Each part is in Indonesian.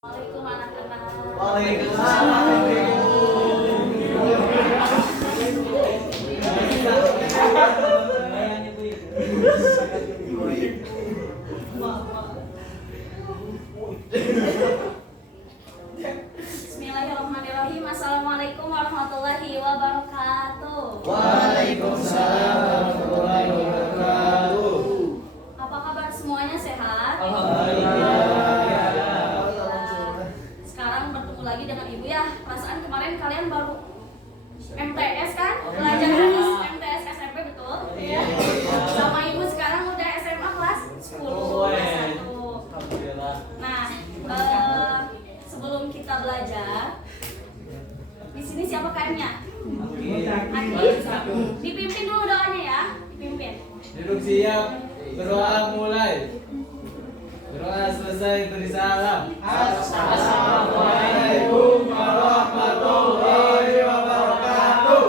Waalaikumsalam anak-anak. Waalaikumsalam. Bismillahirrahmanirrahim. Assalamualaikum warahmatullahi wabarakatuh. Waalaikumsalam warahmatullahi wabarakatuh. Apa kabar semuanya, sehat? Sekarang bertemu lagi dengan ibu ya. Perasaan kemarin kalian baru MTS kan? Belajar hadis MTS SMP, betul? Iya. Sama ibu sekarang udah SMA kelas 10 kelas 1. Nah, sebelum kita belajar, di sini siapa KM-nya? Aki. Dipimpin dulu doanya ya. Dipimpin. Duduk siap, berdoa mulai. Berdoa selesai beri salam. Assalamualaikum warahmatullahi wabarakatuh.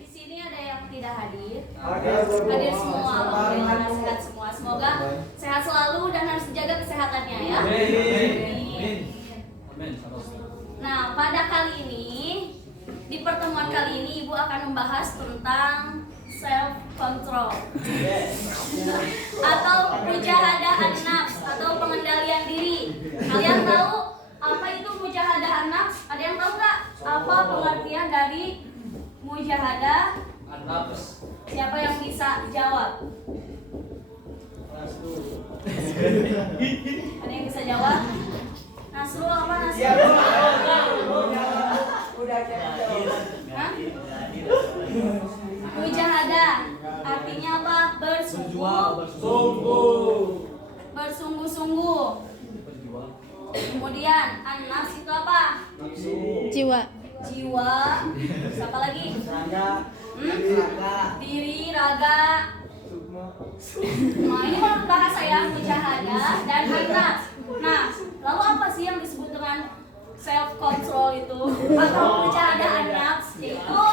Di sini ada yang tidak hadir. Hadir semua, alhamdulillah sehat semua. Semoga sehat selalu dan harus dijaga kesehatannya ya. Amin. Nah, pada kali ini, di pertemuan kali ini Ibu akan membahas tentang self control atau mujahadah an-nafs atau pengendalian diri. Kalian tahu apa itu mujahadah an-nafs? Ada yang tahu nggak apa pengertian dari mujahadah an-nafs? Siapa yang bisa jawab? Ada yang bisa jawab? Nasrul apa Nasrul? Hah? Mujahadah artinya apa? Bersungguh-sungguh. Kemudian an-nafs itu apa? Jiwa. Jiwa. Siapa lagi? Diri, raga. Nah, ini kalau bahasa ya, mujahadah dan an-nafs. Nah, lalu apa sih yang disebut dengan self control itu atau mujahadah an-nafs? Yaitu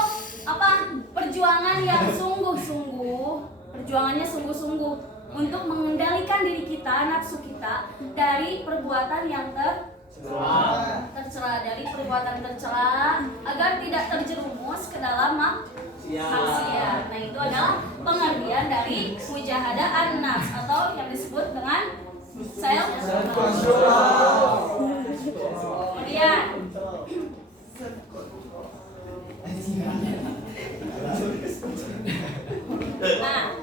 apa? Perjuangan yang sungguh-sungguh, perjuangannya sungguh-sungguh untuk mengendalikan diri kita, nafsu kita dari perbuatan yang tercela, dari perbuatan tercela agar tidak terjerumus ke dalam maksiat. Nah, itu adalah pengertian dari mujahadah an-nafs atau yang disebut dengan self control. Kemudian nah,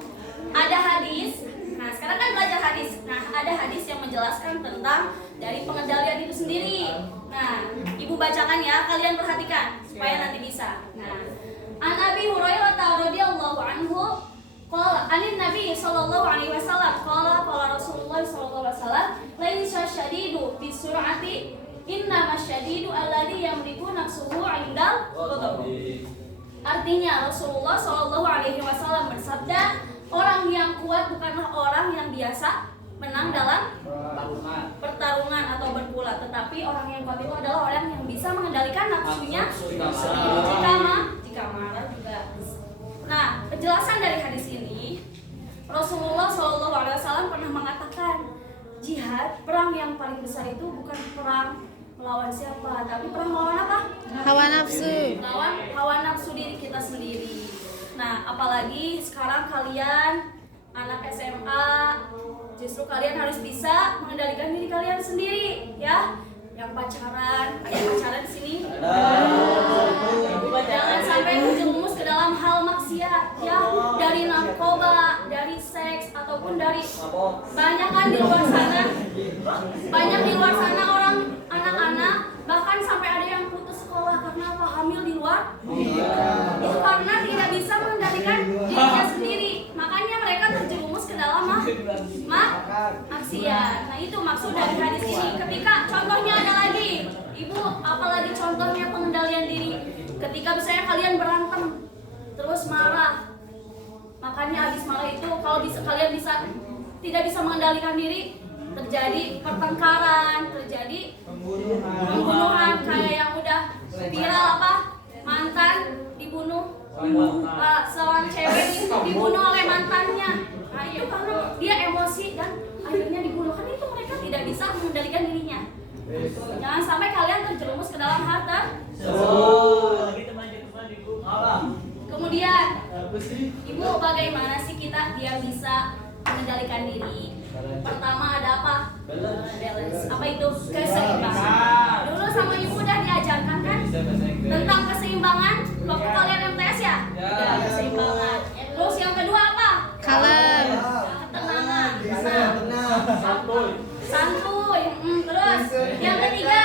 ada hadis. Nah, sekarang kan belajar hadis. Nah, ada hadis yang menjelaskan tentang dari pengendalian itu sendiri. Nah, Ibu bacakan ya, kalian perhatikan supaya nanti bisa. Nah, An Abi Hurairah radhiyallahu anhu qala anin Nabi sallallahu alaihi wasallam qala Rasulullah sallallahu alaihi wasallam laisa syadidu bisur'ati innama syadidu alladhi yamliku nafsuhu 'indal ghadab. Artinya Rasulullah sallallahu alaihi wasallam bersabda, orang yang kuat bukanlah orang yang biasa menang dalam pertarungan atau bergulat, tetapi orang yang kuat itu adalah orang yang bisa mengendalikan nafsunya sendiri jika marah juga. Nah, penjelasan dari hadis ini, Rasulullah SAW pernah mengatakan jihad, perang yang paling besar itu bukan perang melawan siapa, tapi perang melawan apa? Hawa nafsu. Melawan hawa nafsu diri kita sendiri. Nah, apalagi sekarang kalian anak SMA, justru kalian harus bisa mengendalikan diri kalian sendiri, ya. Yang pacaran, ada yang pacaran di sini. Jangan sampai terjerumus ke dalam hal maksiat, ya. Dari narkoba, dari seks, ataupun dari banyak kan di luar sana. Banyak di luar sana orang anak-anak bahkan sampai ada yang putus sekolah karena apa? Hamil di luar. Itu karena tidak bisa mengendalikan dirinya sendiri. Makanya mereka terjerumus ke dalam maksiat. Nah, itu maksud dari hadis ini. Ketika contohnya ada lagi, Ibu, apalagi contohnya pengendalian diri. Ketika misalnya kalian berantem terus marah, makanya habis marah itu kalau kalian tidak bisa mengendalikan diri, terjadi pertengkaran, terjadi pembunuhan kayak yang udah viral apa? Mantan dibunuh, seorang cewek dibunuh oleh mantannya. Nah, itu karena dia emosi dan akhirnya dibunuh. Kan itu mereka tidak bisa mengendalikan dirinya. Ya, terjerumus ke dalam harta. Apa? Kemudian, Apa sih? Ibu bagaimana sih kita biar bisa mengendalikan diri? Pertama ada apa? Balance. Apa itu? Keseimbangan. Dulu sama Ibu udah diajarkan kan Bisa bahasa Inggris. tentang keseimbangan waktu kalian MTS ya? Ya. Keseimbangan. Terus yang kedua apa? Kalem. Ketenangan. Bisa Nah, tenang. santuy. Terus yang ketiga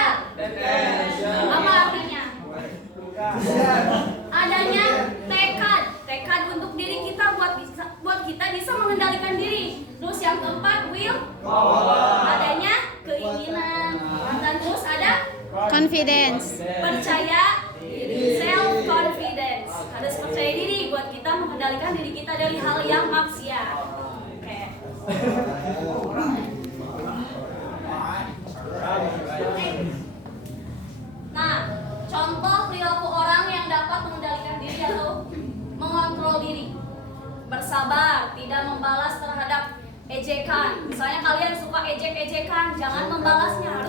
apa artinya? Adanya tekad untuk diri kita buat kita bisa mengendalikan diri. Terus yang keempat will, adanya keinginan. Dan terus ada Confidence. percaya diri, self confidence. Harus percaya diri buat kita mengendalikan diri kita dari hal yang maksiat. Oke. Nah, contoh perilaku orang yang dapat mengendalikan diri atau mengontrol diri. Bersabar, tidak membalas terhadap ejekan. Misalnya kalian suka ejek-ejekan, jangan membalasnya,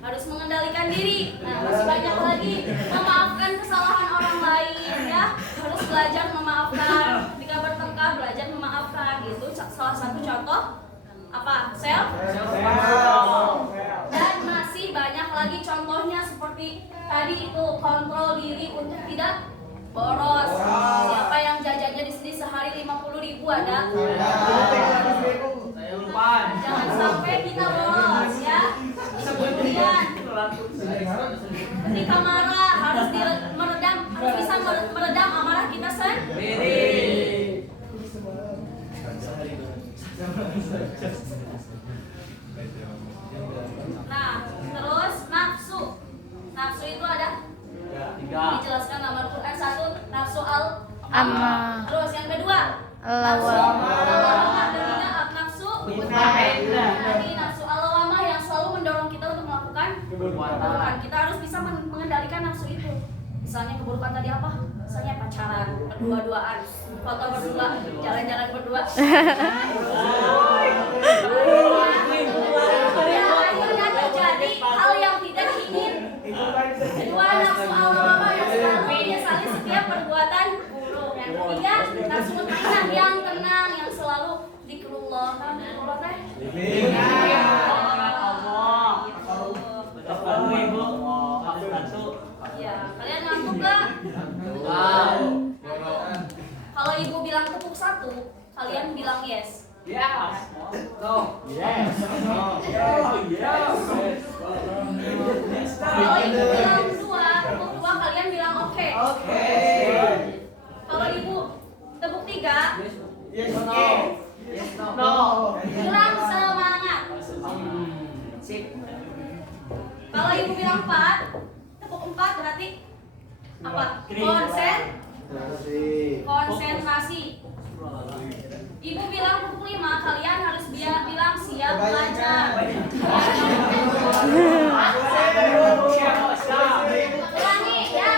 harus mengendalikan diri. Nah, masih banyak lagi memaafkan kesalahan orang lain ya. Harus belajar memaafkan. Ketika bertengkar belajar memaafkan. Itu salah satu contoh apa? Self. Dan masih banyak lagi contohnya seperti tadi itu kontrol diri untuk tidak boros. Siapa yang jajannya di sini sehari 50.000 ada? Jangan sampai kita boros ya. Kemudian ketika marah harus bisa meredam amarah kita sendiri. Nah, terus nafsu. Nafsu itu ada dijelaskan dalam Al-Quran. Satu, nafsu Amma. Terus yang kedua, nafsu Lawamah. al-lawamah. Ketiga, nafsu tadi nafsu al-lawamah yang selalu mendorong kita untuk melakukan keburukan. Kita harus bisa mengendalikan nafsu itu. Misalnya keburukan tadi apa? Misalnya pacaran, berdua-duaan, foto berdua, jalan-jalan berdua. Akhirnya terjadi hal yang tidak diingin. Kedua, nafsu al-lawamah yang selalu menyesali setiap perbuatan buruk. Yang ketiga, nafsu mutmainnah yang tenang, yang selalu zikrullah. Zikrullah teh? Ya, kalian ngantuk gak? Kalau ibu bilang tepuk satu, kalian bilang yes. Kalau ibu bilang dua, tepuk dua, kalian bilang oke. Kalau ibu tepuk tiga, bilang semangat. Kalau ibu bilang empat, tepuk empat berarti apa? Konsentrasi. Ibu bilang tepuk lima, kalian harus bilang siap belajar. Ulangi ya.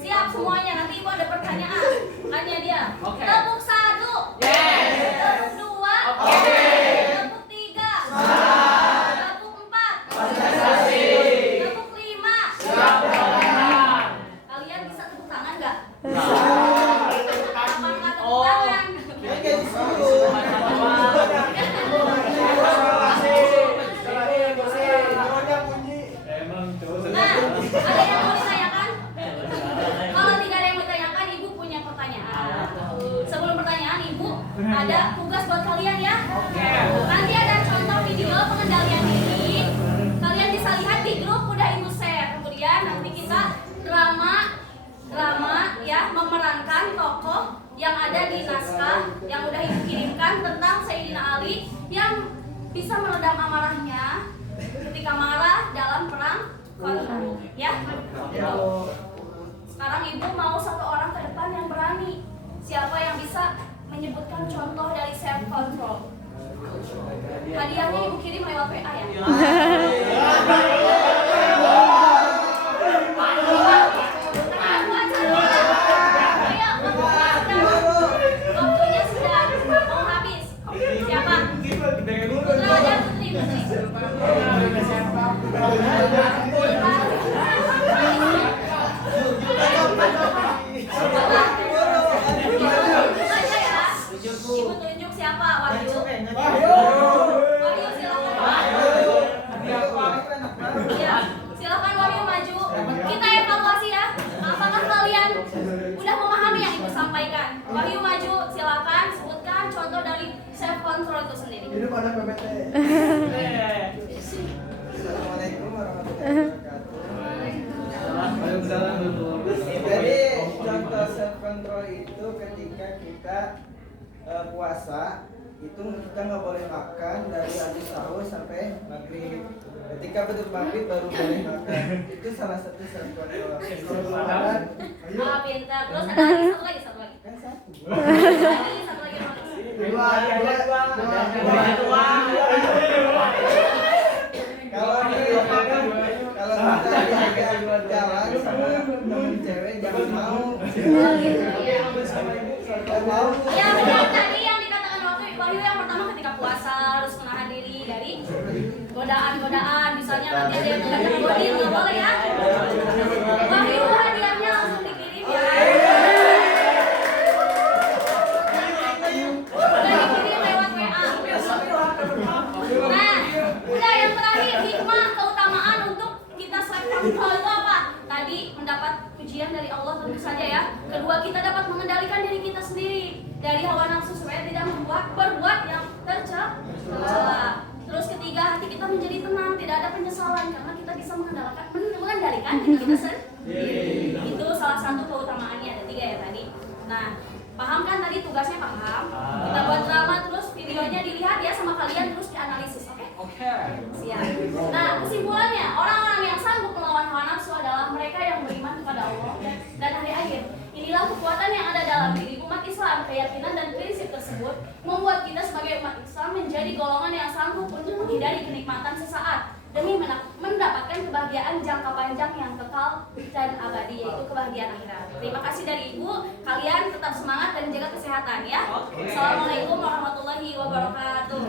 Siap semuanya, nanti ibu ada pertanyaan. Hanya dia. Tepuk satu. Tepuk dua. Tepuk tiga. Tepuk empat. Tepuk lima. Kalian bisa tepuk tangan nggak? Apa nggak tepuk tangan? Nah, ada yang mau ditanyakan? Kalau tidak ada yang mau ditanyakan, ibu punya pertanyaan. Sebelum pertanyaan, ibu ada tugas buat kalian ya. Nanti ada contoh video pengendalian diri. Kalian bisa lihat di grup, udah ibu share. Kemudian nanti kita drama ya, memerankan tokoh yang ada di naskah yang udah ibu kirimkan tentang Sayyidina Ali yang bisa meredam amarahnya ketika marah dalam perang konflik ya. Sekarang ibu mau satu orang ke depan yang berani. Siapa yang bisa menyebutkan contoh dari self control? Hadiahnya ibu kirim lewat WA ya. Waktunya sudah mau habis. Siapa? Putra dan putri. Hidup anak PPT. Assalamualaikum warahmatullahi wabarakatuh. Waalaikumsalam warahmatullahi wabarakatuh. Jadi contoh self control itu ketika kita puasa itu kita nggak boleh makan dari habis sahur sampai maghrib. Ketika betul maghrib baru boleh makan. Itu salah satu self control. Kalau Ramadan, ayo Ah, pintar. Terus ada lagi satu lagi. kan satu. Satu lagi Mas. Dua. Kalau kita diajak jalan sama temen cewek jangan mau. Jangan mau. Ya benar tadi yang dikatakan Wahyu yang pertama ketika puasa harus menahan diri dari godaan-godaan, misalnya nanti ada yang mengatakan godin nggak boleh ya. Wahyu hadiahnya langsung dikirim ya. Udah dikirim lewat WA. Nah, udah yang terakhir hikmah keutamaan untuk kita self control itu apa? Tadi mendapat pujian dari Allah tentu saja ya. Kedua kita dapat mengendalikan diri kita sendiri dari hawa nafsu supaya tidak berbuat yang tercela. Terus ketiga hati kita menjadi tenang, tidak ada penyesalan karena kita bisa mengendalikan diri kita sendiri. Itu salah satu keutamaannya, ada 3 ya tadi. Nah, paham kan tadi tugasnya paham? Kita buat drama terus videonya dilihat ya sama kalian terus dianalisis, oke? Oke. Siap. Nah, kesimpulannya, orang-orang yang sanggup melawan hawa nafsu adalah mereka yang beriman kepada Allah dan hari akhir. Inilah kekuatan yang ada dalam diri umat Islam. Keyakinan dan prinsip tersebut membuat kita sebagai umat Islam menjadi golongan yang sanggup untuk menghindari kenikmatan sesaat demi mendapatkan kebahagiaan jangka panjang yang kekal dan abadi, yaitu kebahagiaan akhirat. Terima kasih dari Ibu. Kalian tetap semangat dan jaga kesehatan ya. Assalamualaikum warahmatullahi wabarakatuh.